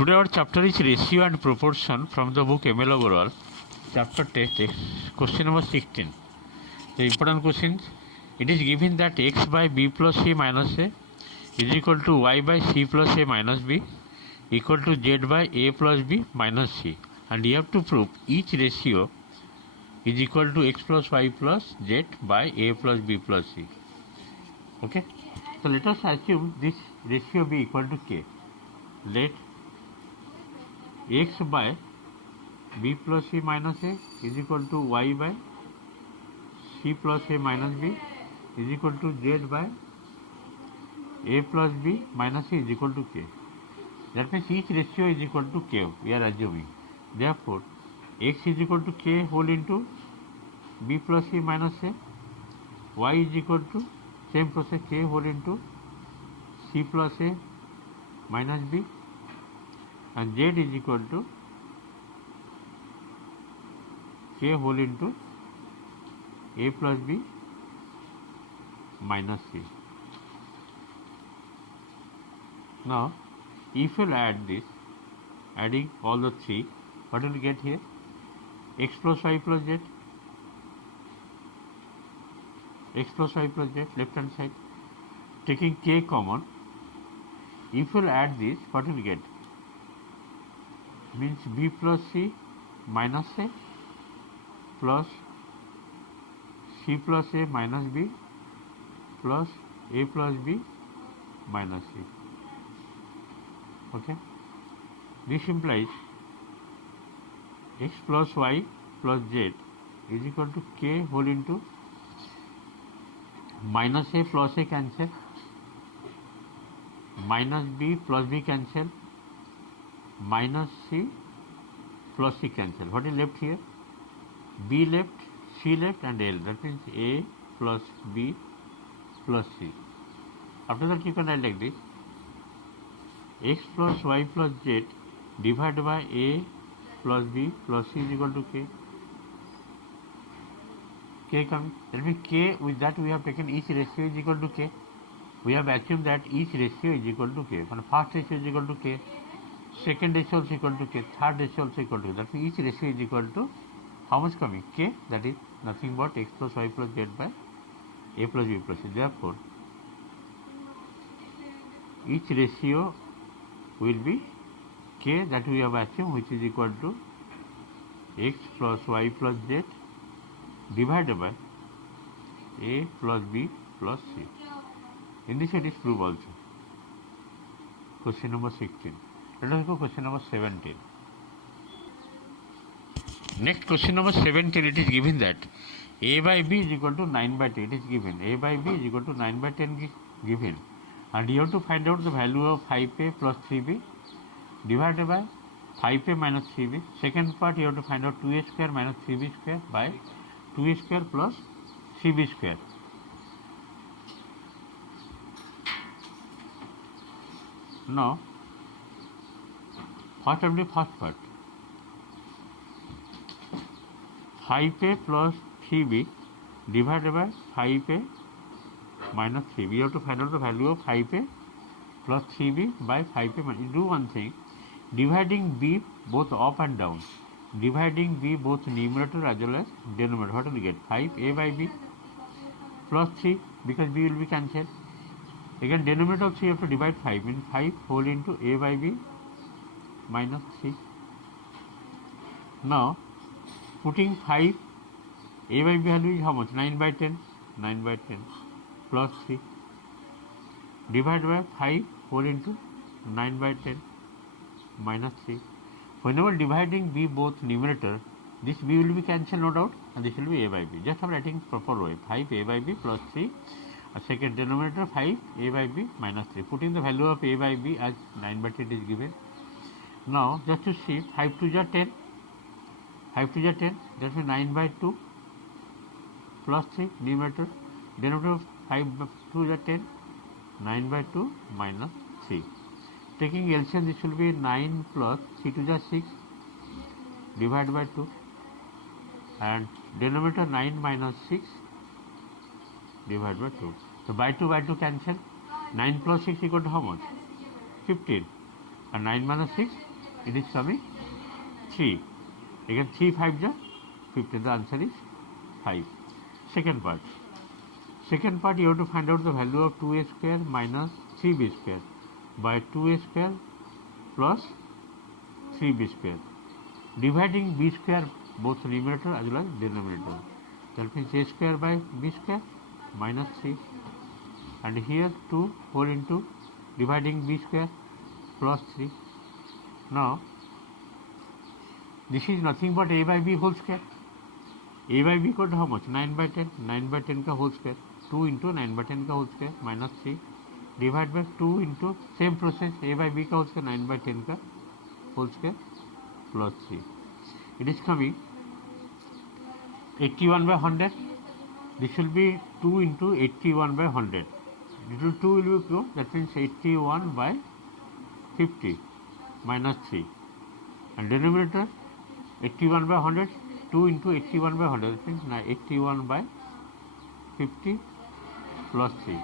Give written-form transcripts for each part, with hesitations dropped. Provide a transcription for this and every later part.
Today our chapter is ratio and proportion from the book ML Agarwal, chapter test, question number 16. The important questions: it is given that x by b plus c minus a is equal to y by c plus a minus b equal to z by a plus b minus c, and you have to prove each ratio is equal to x plus y plus z by a plus b plus c. Okay, so let us assume this ratio be equal to k. Let x by b plus c minus a is equal to y by c plus a minus b is equal to z by a plus b minus c is equal to k. That means each ratio is equal to k, we are assuming. Therefore, x is equal to k whole into b plus c minus a, y is equal to same process k whole into c plus a minus b, and z is equal to k whole into a plus b minus c. Now, if you add this, adding all the three, what will you get here? X plus y plus z, x plus y plus z, left hand side. Taking k common, if you add this, what will you get? Means b plus c minus a plus c plus a minus b plus a plus b minus c. Okay, this implies x plus y plus z is equal to k whole into minus a plus a cancel, minus b plus b cancel, minus c plus c cancel. What is left here? B left, c left, and l. That means a plus b plus c. After that, you can write like this: x plus y plus z divided by a plus b plus c is equal to k. K comes. That means k, with that we have taken each ratio is equal to k. We have assumed that each ratio is equal to k. First ratio is equal to k, second ratio is equal to k, third ratio is equal to k. That means each ratio is equal to how much coming? K. That is nothing but x plus y plus z by a plus b plus c. Therefore, each ratio will be k that we have assumed, which is equal to x plus y plus z divided by a plus b plus c. In this it is proved also. Question number 16. Let us go question number 17. Next, question number 17, it is given that a by b is equal to 9 by 10. It is given a by b is equal to 9 by 10 given, and you have to find out the value of 5a plus 3b divided by 5a minus 3b. Second part, you have to find out 2a square minus 3b square by 2a square plus 3b square. Now, first of the first part, 5a plus 3b divided by 5a minus 3b. You have to find out the value of 5a plus 3b by 5a minus. You do one thing, dividing b both up and down, dividing b both numerator as well as denominator. What will you get? 5a by b plus 3, because b will be cancelled. Again, denominator of 3 you have to divide 5, means 5 whole into a by b minus 3. Now, putting 5, a by b value is how much? 9 by 10, 9 by 10 plus 3 divided by 5 whole into 9 by 10 minus 3. Whenever dividing b both numerator, this b will be cancelled, no doubt, and this will be a by b. Just I'm writing proper way: 5 a by b plus 3, a second denominator 5 a by b minus 3. Putting the value of a by b as 9 by 10 is given. Now, just to see, 5 to the 10, 5 to the 10, that means 9 by 2 plus 3 numerator, denominator 5 to the 10, 9 by 2 minus 3. Taking LCM, this will be 9 plus 3 to the 6 divided by 2, and denominator 9 minus 6 divided by 2. So by 2 cancel. 9 plus 6 equal to how much? 15. And 9 minus 6, It is coming 3. Again 3 5 ja 15. The answer is 5. Second part. Second part, you have to find out the value of 2a square minus 3b square by 2a square plus 3b square. Dividing b square both numerator as well as denominator. That means a square by b square minus 3. And here 2 whole into dividing b square plus 3. Now, this is nothing but a by b whole square. A by b equal to how much? 9 by 10. 9 by 10 का whole square. 2 into 9 by 10 का whole square minus 3 divide by 2 into same process a by b का whole square 9 by 10 का whole square plus 3. It is coming 81 by 100. This will be 2 into 81 by 100. Little 2 will be close. That means 81 by 50 minus 3. And denominator 81 by 100. 2 into 81 by 100. That means 81 by 50 plus 3.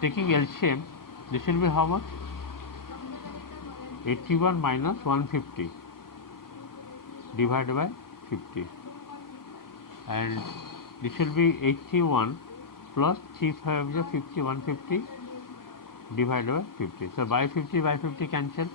Taking LCM, this will be how much? 81 minus 150 divided by 50. And this will be 81 plus 3 5 is 50, 150 divided by 50. So by 50 cancel.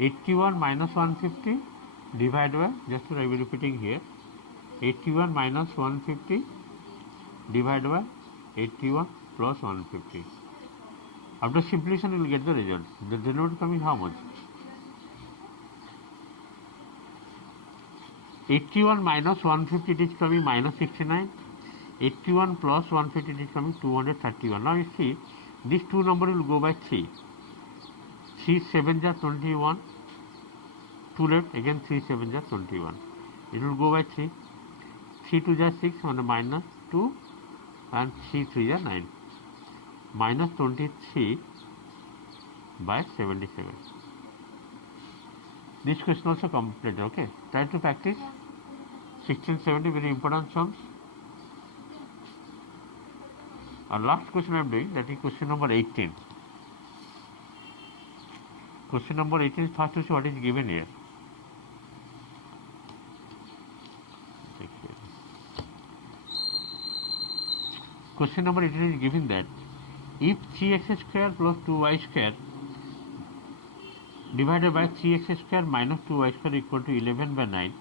81 minus 150 divided by, just I will be repeating here, 81 minus 150 divided by 81 plus 150. After simplification, you will get the result. The denominator coming how much? 81 minus 150, it is coming minus 69. 81 plus 150, it is coming 231. Now you see, these two numbers will go by 3. 3 7 are 21. 2 left, again 3 7 are 21. It will go by 3. 3 2 are 6 and minus 2 and 3 3 are 9. Minus 23 by 77. This question also completed. Okay. Try to practice 16 70 very important sums. Our last question I am doing, that is question number 18. Question number 18 is first to see what is given here. Question number 18 is given that if 3x square plus 2y square divided by 3x square minus 2y square equal to 11 by 9,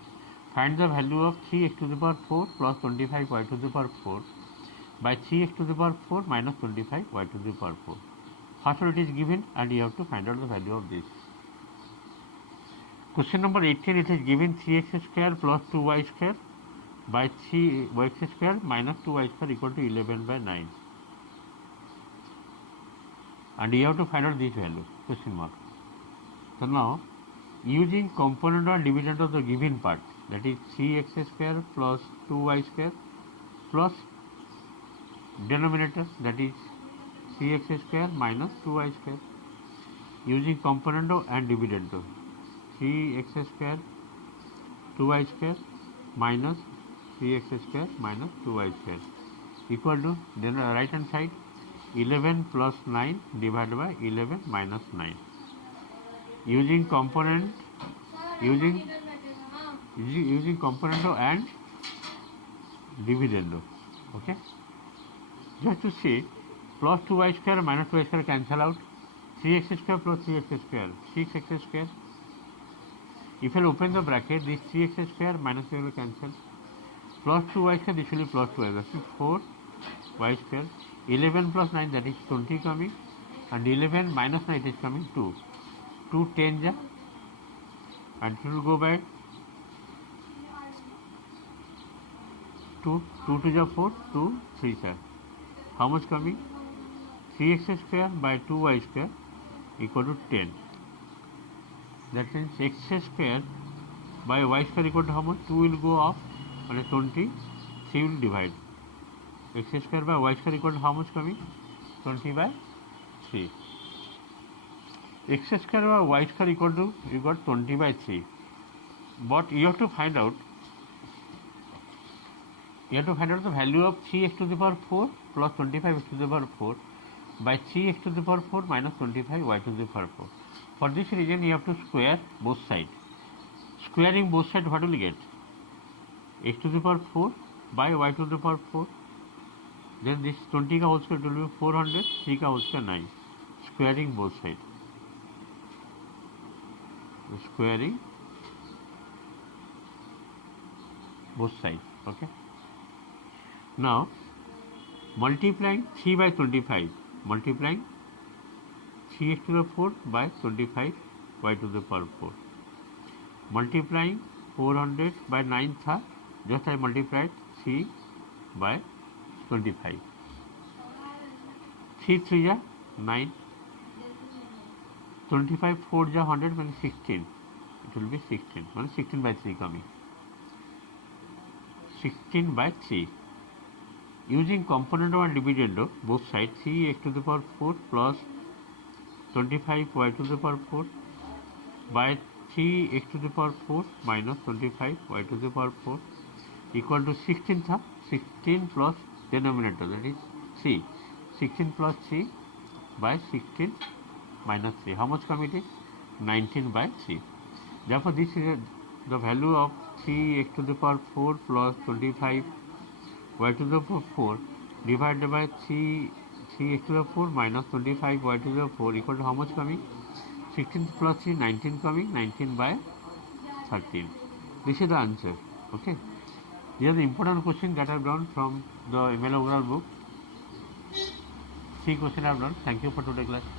find the value of 3x to the power 4 plus 25y to the power 4 by 3x to the power 4 minus 25y to the power 4. First one it is given and you have to find out the value of this. Question number 18, it is given 3x square plus 2y square by 3y square minus 2y square equal to 11 by 9. And you have to find out this value, question mark. So now, using component or dividend of the given part, that is 3x square plus 2y square plus denominator, that is 3x square minus 2y square. Using component and dividend, 3x square 2y square minus 3x square minus 2y square equal to, then right hand side 11 plus 9 divided by 11 minus 9. Using component, using component and dividend. Okay. Just to see, plus 2y square minus 2y square cancel out. 3x square plus 3x square, 6x square. If you open the bracket, this 3x square minus 2 will cancel. Plus 2y square, this will be plus 2y. That is 4y square. 11 plus 9, that is 20 coming. And 11 minus 9, it is coming 2. 2 10 ja. And it will go by 2. 2 to ja 4, 2 3 sir. How much coming? 3x square by 2y square equal to 10. That means x square by y square equal to how much? 2 will go off and 20, 3 will divide. X square by y square equal to how much coming? 20 by 3. X square by y square equal to, you got 20 by 3. But you have to find out, the value of 3x to the power 4 plus 25x to the power 4 by 3x to the power 4 minus 25y to the power 4. For this reason, you have to square both sides. Squaring both sides, what will you get? X to the power 4 by y to the power 4. Then this 20 का whole square will be 400, 3 का whole square 9. Squaring both sides. Squaring both sides. Okay. Now multiplying 3 by 25. Multiplying 3x to the 4 by 25 y to the power 4. Multiplying 400 by 9 था, just I multiplied 3 by 25. 3 3 जा 9. 25 4 जा 100 means 16. It will be 16. Means 16 by 3 coming. 16 by 3. Using component of dividend of both sides, 3x to the power 4 plus 25 y to the power 4 by 3x to the power 4 minus 25 y to the power 4 equal to 16 था, 16 plus denominator, that is 3. 16 plus 3 by 16 minus 3. How much come it is? 19 by 3. Therefore, this is the value of 3x to the power 4 plus 25 y to the power 4 divided by 3x to the 4 minus 25 y to the 4 equal to how much coming? 16 plus 3, 19 coming, 19 by 13. This is the answer. Okay. These are the important questions that I have done from the ML Overall book. 3 questions I have done. Thank you for today's class.